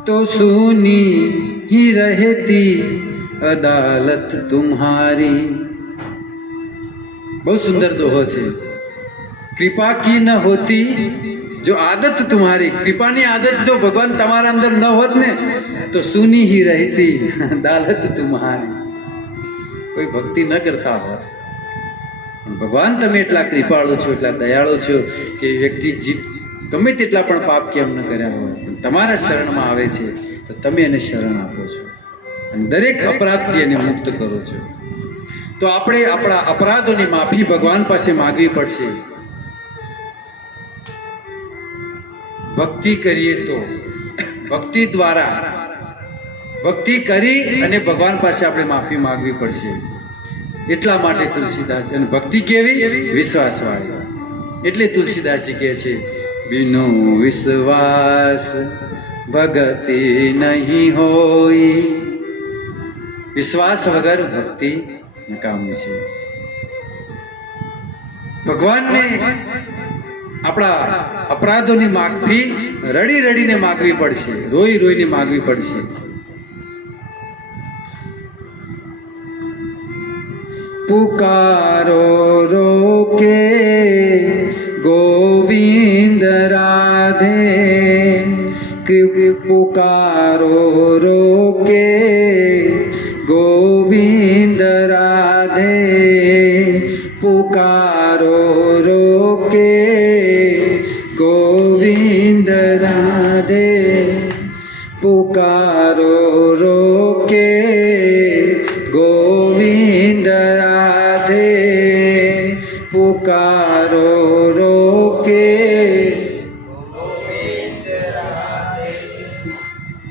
तो सुनी ही रहती अदालत तुम्हारी. बहुत सुंदर दोहो છે. कृपा की न होती जो आदत तुम्हारी, कृपाની આદત જો ભગવાન તમારા અંદર ન હોત ને તો સુની ही रहती अदालत तुम्हारी. કોઈ ભક્તિ ન કરતા હોત. ભગવાન તમે એટલા કૃપાળુ છો, એટલા દયાળુ છો કે વ્યક્તિ ગમે તેટલા પણ પાપ કેમ ન કર્યા હોય તમારા શરણમાં આવે છે તો તમે એને શરણ આપો છો અને દરેક અપરાધથી એને મુક્ત કરો છો. તો આપણે આપણા અપરાધોની માફી ભગવાન પાસે માંગવી પડશે. ભક્તિ કરીએ તો, ભક્તિ દ્વારા ભક્તિ કરી અને ભગવાન પાસે આપણે માફી માંગવી પડશે. એટલા માટે તુલસીદાસ, અને ભક્તિ કેવી? વિશ્વાસ વાળી. એટલે તુલસીદાસજી કહે છે બિનો વિશ્વાસ ભગતિ નહીં હોય. વિશ્વાસ વગર ભક્તિ નકામી છે. ભગવાનને આપણા અપરાધોની માફી રડી રડીને માગવી પડશે, રોઈ રોઈને માગવી પડશે. पुकारो रोके गोविंद राधे, पुकारो रोके गोविंद राधे, पुकारो रोके गोविंद राधे, पुकारो रोके गोविंद राधे, पुकारो रोके गोविंद राधे.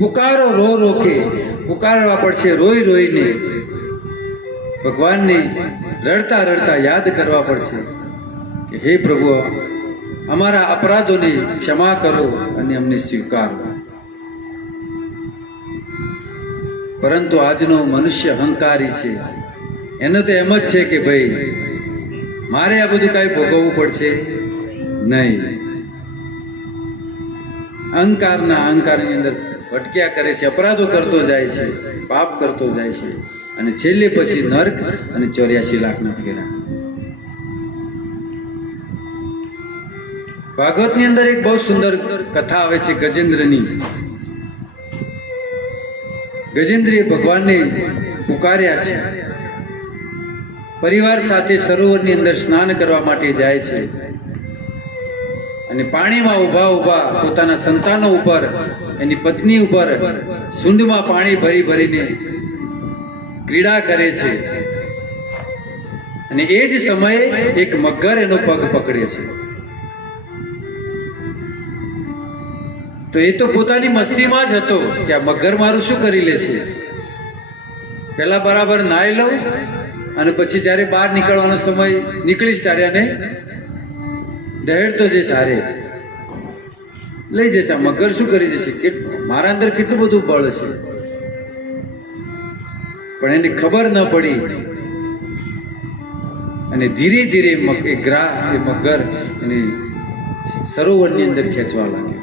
पुकारो रो रोके, पुकारવા પડશે રોઈ રોઈને. ભગવાનને રડતા રડતા યાદ કરવા પડશે કે હે પ્રભુ, અમારા અપરાધોને ક્ષમા કરો અને અમને સ્વીકારો. પરંતુ આજનો મનુષ્ય અહંકારી છે. એનો તો એમ જ છે કે ભાઈ મારે આ બધું કાંઈ ભોગવવું પડશે નહીં. અહંકારની અંદર ભટક્યા કરે છે, અપરાધો કરતો જાય છે, પાપ કરતો જાય છે, અને છેલ્લે પછી નર્ક અને 84 લાખના ફેરા. ભાગવતની અંદર એક બહુ સુંદર કથા આવે છે ગજેન્દ્રની. ગજેન્દ્રએ ભગવાનને પુકાર્યા છે. પરિવાર સાથે સરોવરની અંદર સ્નાન કરવા માટે જાય છે અને પાણીમાં ઊભા ઊભા પોતાના સંતાનો ઉપર, એની પત્ની ઉપર સૂંઢમાં પાણી ભરી ભરીને ક્રીડા કરે છે અને એ જ સમયે એક મગર એનો પગ પકડે છે. તો એ તો પોતાની મસ્તીમાં જ હતો કે આ મગર મારું શું કરી લેશે. પહેલા બરાબર નાહી લઉં અને પછી જ્યારે બહાર નીકળવાનો સમય નીકળીશ ત્યારે અને દહેડતો જઈશ, હારે લઈ જશે. આ મગર શું કરી જશે, મારા અંદર કેટલું બધું બળ છે. પણ એને ખબર ન પડી અને ધીરે ધીરે એ મગર એને સરોવરની અંદર ખેંચવા લાગ્યો.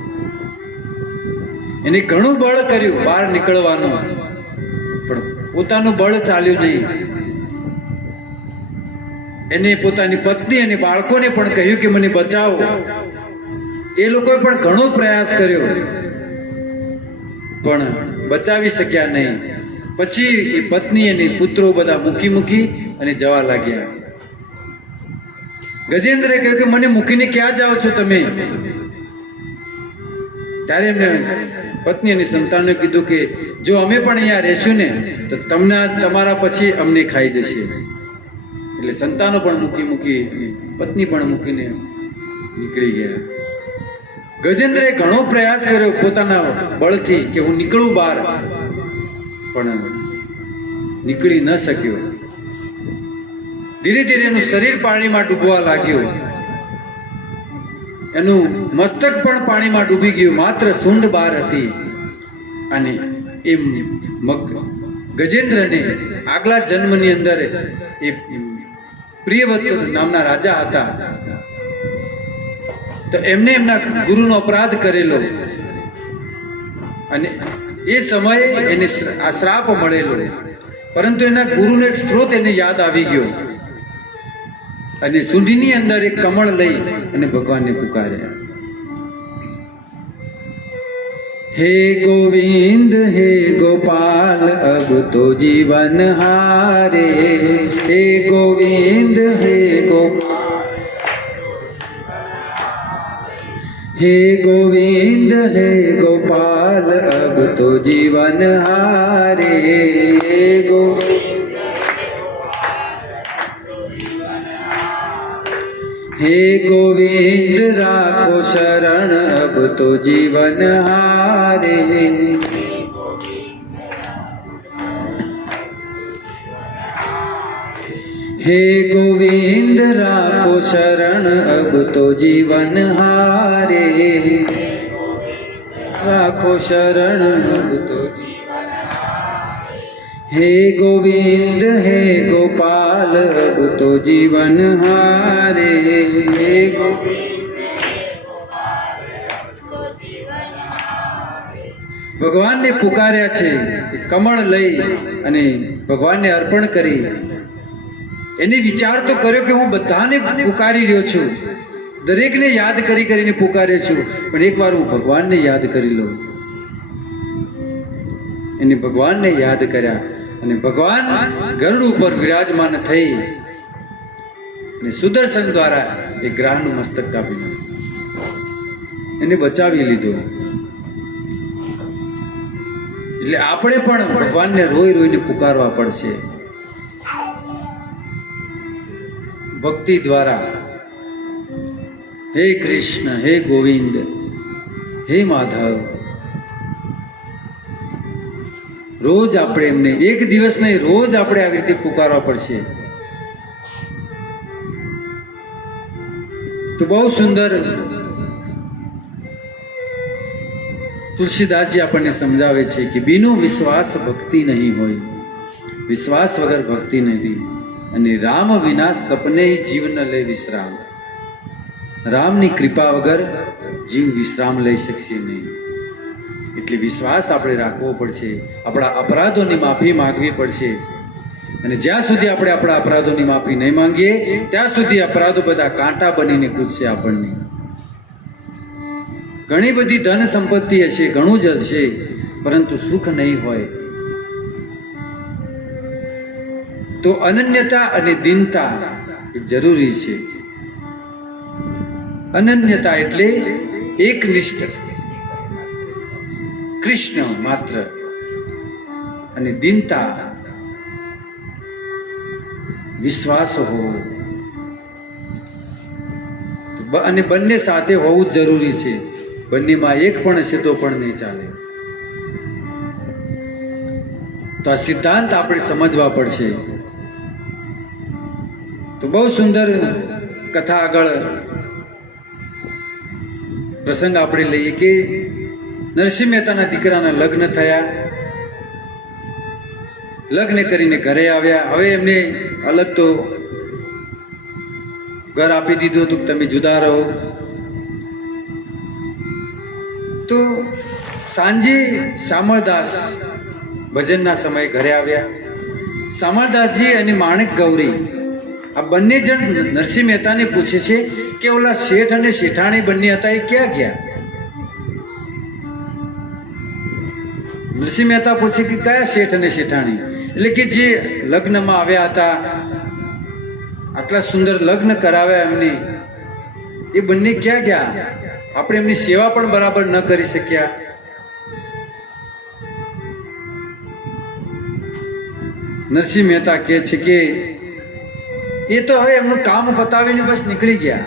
એને ઘણું બળ કર્યું બહાર નીકળવાનું, પણ પોતાનું બળ ચાલ્યું નહીં. એને પોતાની પત્ની અને બાળકોને પણ કહ્યું કે મને બચાવો. એ લોકોએ પણ ઘણો પ્રયાસ કર્યો પણ બચાવી શક્યા નહીં. પછી એ પત્ની અને પુત્રો બધા મૂકી અને જવા લાગ્યા. ગજેન્દ્રએ કહ્યું કે મને મૂકીને ક્યાં જાઓ છો તમે? ત્યારે એમને પત્ની અને સંતાનને કીધું કે જો અમે પણ અહીંયા રહેશું ને તો તમારા પછી અમને ખાઈ જશે. એટલે સંતાનો પણ મૂકી પત્ની પણ મૂકીને નીકળી ગયા. ગજેન્દ્રએ ઘણો પ્રયાસ કર્યો પોતાના બળથી કે હું નીકળું બહાર, પણ નીકળી ન શક્યો. ધીરે ધીરે એનું શરીર પાણીમાં ડૂબવા લાગ્યું. એનું મસ્તક પણ પાણીમાં ડૂબી ગયું, માત્ર સૂંઢ બહાર હતી. અને એ ગજેન્દ્રને આગલા જન્મની અંદર એ પ્રિયવ્રત નામના રાજા હતા. તો એમને એમના ગુરુનો અપરાધ કરેલો અને એ સમયે એને આ શ્રાપ મળેલો. પરંતુ એના ગુરુનો એક સ્ત્રોત એને યાદ આવી ગયો અને સૂંઢની અંદર એક કમળ લઈ અને ભગવાનને પુકાર્યા. हे गोविंद हे गोपाल अब तो जीवन हारे. हे गोविंद हे गोपाल हे गोविंद हे गोपाल अब तो जीवन हारे. हे गोविंद हे गोविंद राखो शरण अब तो जीवन हारे. हे गोविंद राखो शरण अब तो जीवन हारे. राखो शरण अब तो हे गोविंद हे गोपाल अब तो जीवन हारे. हे ભગવાનને પુકાર્યા છે. કમળ લઈ અને ભગવાનને અર્પણ કરી એને વિચાર તો કર્યો કે હું બધાને પુકારી રહ્યો છું, દરેકને યાદ કરીને પુકાર્યો છું, પણ એકવાર હું ભગવાનને યાદ કરી લઉં. એને ભગવાનને યાદ કર્યા અને ભગવાન ગરુડ ઉપર વિરાજમાન થઈ અને સુદર્શન દ્વારા એ ગ્રહનું મસ્તક કાપી નાખ્યું, એને બચાવી લીધો. એટલે આપણે પણ ભગવાનને રોઈને પુકારવા પડશે ભક્તિ દ્વારા. હે કૃષ્ણ, હે ગોવિંદ, હે માધવ. રોજ આપણે એમને એક દિવસ નહીં, રોજ આપણે આવી રીતે પુકારવા પડશે. તો બહુ સુંદર તુલસીદાસજી આપણને સમજાવે છે કે બીનો વિશ્વાસ ભક્તિ નહીં હોય, વિશ્વાસ વગર ભક્તિ નથી. અને રામ વિના સપને જીવ ન લે વિશ્રામ. રામની કૃપા વગર જીવ વિશ્રામ લઈ શકશે નહીં. એટલે વિશ્વાસ આપણે રાખવો પડશે, આપણા અપરાધોની માફી માંગવી પડશે. અને જ્યાં સુધી આપણે આપણા અપરાધોની માફી નહીં માંગીએ ત્યાં સુધી અપરાધો બધા કાંટા બનીને કૂદશે આપણને. ઘણી બધી ધન સંપત્તિ હશે, ઘણું જ હશે, પરંતુ સુખ નહીં હોય. તો અનન્યતા અને દીનતા એ જરૂરી છે. અનન્યતા એટલે એકનિષ્ઠ કૃષ્ણ માત્ર, અને દીનતા વિશ્વાસ હોવો, અને બંને સાથે હોવું જ જરૂરી છે. બંનેમાં એક પણ હશે તો પણ નહીં ચાલે. તો આ સિદ્ધાંત આપણે સમજવા પડશે. તો બહુ સુંદર કથા આગળ પ્રસંગ આપણે લઈએ કે નરસિંહ મહેતાના દીકરાના લગ્ન થયા, લગ્ન કરીને ઘરે આવ્યા. હવે એમને અલગ તો ઘર આપી દીધું હતું કે તમે જુદા રહો. તો સાંજે શામળદાસ ભજનના સમયે ઘરે આવ્યા. શામળદાસજી અને માણેક ગૌરી આ બંને જણ નરસિંહ મહેતાને પૂછે છે કે ઓલા શેઠ અને શેઠાણી બંને હતા એ ક્યાં ગયા? નરસિંહ મહેતા પૂછે કે કયા શેઠ અને શેઠાણી? એટલે કે જે લગ્નમાં આવ્યા હતા, આટલા સુંદર લગ્ન કરાવ્યા એમને, એ બંને ક્યાં ગયા? આપણે એમની સેવા પણ બરાબર ન કરી શક્યા. નરસિંહ મહેતા કહે છે કે એ તો હવે એમનું કામ પતાવીને બસ નીકળી ગયા.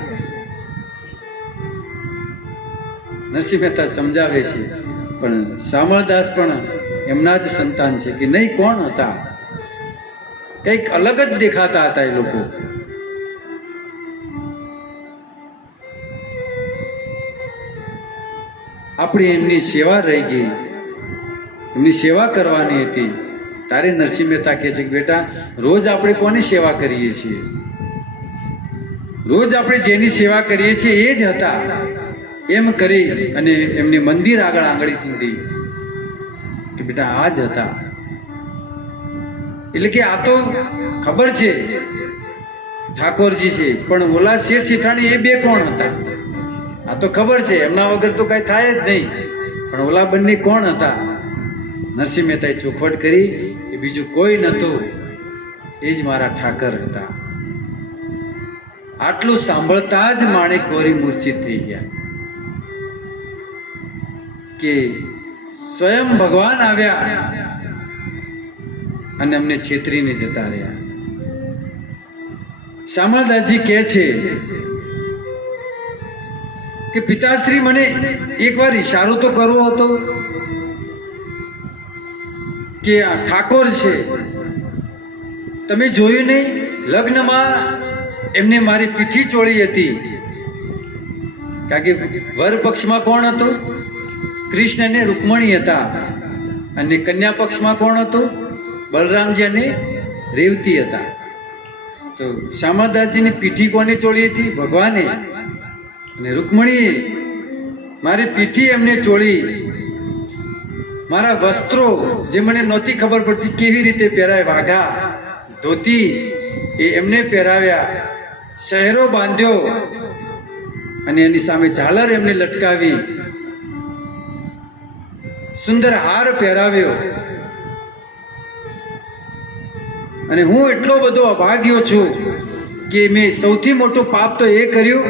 નરસિંહ મહેતા સમજાવે છે પણ શામળદાસ પણ એમના જ સંતાન છે કે નહીં. કોણ હતા? કંઈક અલગ જ દેખાતા હતા એ લોકો. આપણી એમની સેવા રહી ગઈ, એમની સેવા કરવાની હતી. તારે નરસિંહ મહેતા કહે છે કે બેટા, રોજ આપણે કોની સેવા કરીએ છીએ? રોજ આપણે જેની સેવા કરીએ છીએ એ જ હતા. એમ કરી અને એમની મંદિર આગળ આંગળી ચીંધી કે બેટા આ જ હતા. એટલે કે આ તો ખબર છે ઠાકોરજી છે, પણ ઓલા શેઠ શેઠાણી એ બે કોણ હતા? આ તો ખબર છે, એમના વગર તો કઈ થાય જ નહીં, પણ ઓલા બંને કોણ હતા? નરસિંહ મહેતાએ ચોખવટ કરી કે બીજું કોઈ નહોતું, એ જ મારા ઠાકર હતા. આટલું સાંભળતા જ માણેક ગૌરી મૂર્છિત થઈ ગયા કે સ્વયં ભગવાન આવ્યા અને અમને છેતરીને જતા રહ્યા. શામળદાસજી કહે છે કે પિતાશ્રી, મને એકવાર ઈશારો તો કરવો હતો કે આ ઠાકોર છે, તમે જોયું નહીં? લગ્નમાં એમને મારી પીઠી ચોળી હતી. કારણ કે વર પક્ષમાં કોણ હતું? કૃષ્ણ અને રૂકમણી હતા. અને કન્યા પક્ષમાં કોણ હતું? બલરામજી અને રેવતી હતા. તો શામળદાસજીની પીઠી કોને ચોળી હતી? ભગવાને. અને રૂકમણીએ મારી પીઠી એમને ચોળી. મારા વસ્ત્રો જે મને નહોતી ખબર પડતી કેવી રીતે પહેરાય, વાઘા ધોતી એ એમને પહેરાવ્યા, શહેરો બાંધ્યો અને એની સામે ઝાલર એમને લટકાવી, સુંદર હાર પહેરાવ્યો. અને હું એટલો બધો અભાગ્યો છું કે મેં સૌથી મોટું પાપ તો એ કર્યું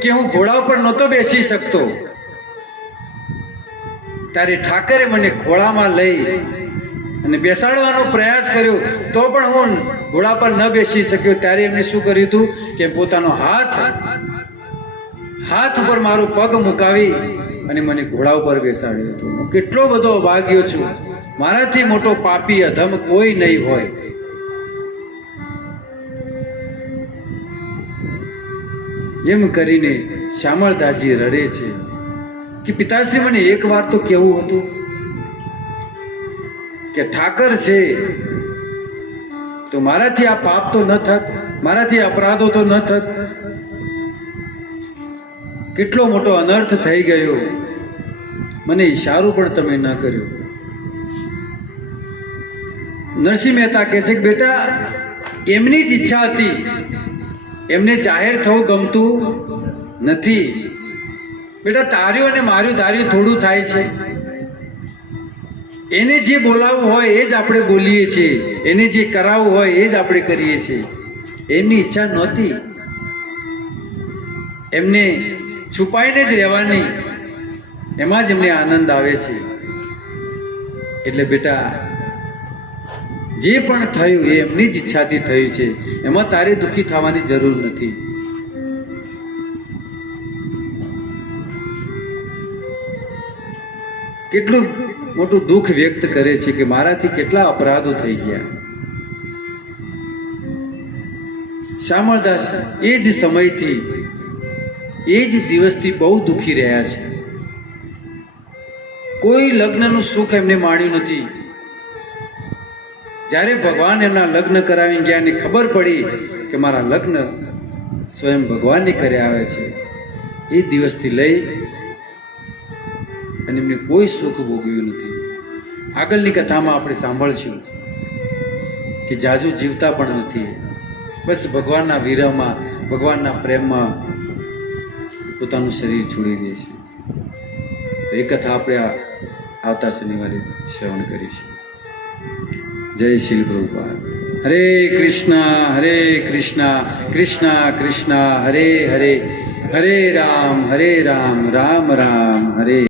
કે હું ઘોડા ઉપર નહોતો બેસી શકતો. ત્યારે ઠાકરે મને ઘોડામાં લઈ અને બેસાડવાનો પ્રયાસ કર્યો, તો પણ હું ઘોડા પર ન બેસી શક્યો. ત્યારે એમને શું કર્યું હતું કે પોતાનો હાથ ઉપર મારો પગ મુકાવી અને મને ઘોડા ઉપર બેસાડ્યો હતો. હું કેટલો બધો અભાગ્યો છું, મારાથી મોટો પાપી અધમ કોઈ નહીં હોય. એમ કરીને શામળદાસજી રડે છે કે પિતાશ્રી, મને એક વાર તો કેવું હતું કે ઠાકર છે તો મારાથી આ પાપ તો ન થત, મારાથી અપરાધો તો ન થત. કેટલો મોટો અનર્થ થઈ ગયો, મને ઈશારો પણ તમે ન કર્યો. નરસિંહ મહેતા કહે છે કે બેટા, એમની જ ઈચ્છા હતી, એમને જાહેર થવું ગમતું નથી. બેટા, તાર્યું અને માર્યું ધાર્યું થોડું થાય છે. એને જે બોલાવવું હોય એ જ આપણે બોલીએ છીએ, એને જે કરાવવું હોય એ જ આપણે કરીએ છીએ. એમની ઈચ્છા નહોતી, એમને છુપાઈને જ રહેવાની, એમાં જ એમને આનંદ આવે છે. એટલે બેટા, જે પણ થયું એ એમની જ ઈચ્છાથી થયું છે, એમાં તારે દુઃખી થવાની જરૂર નથી. કેટલું મોટું દુઃખ વ્યક્ત કરે છે કે મારાથી કેટલા અપરાધો થઈ ગયા. શામળદાસ એ જ સમયથી એ જ દિવસથી બહુ દુઃખી રહ્યા છે. કોઈ લગ્નનું સુખ એમને માણ્યું નથી. જ્યારે ભગવાન એમના લગ્ન કરાવીને ગયા ને ખબર પડી કે મારા લગ્ન સ્વયં ભગવાનને કર્યા આવે છે, એ દિવસથી લઈ અને એમને કોઈ સુખ ભોગવ્યું નથી. આગળની કથામાં આપણે સાંભળશું કે જાજુ જીવતા પણ નથી, બસ ભગવાનના વિરહમાં, ભગવાનના પ્રેમમાં પોતાનું શરીર છોડી દે છે. તો એ કથા આપણે આવતા શનિવારે શ્રવણ કરીશું. જય શ્રી પ્રભુપાદ. હરે કૃષ્ણ કૃષ્ણ કૃષ્ણ હરે હરે, હરે રામ રામ રામ હરે.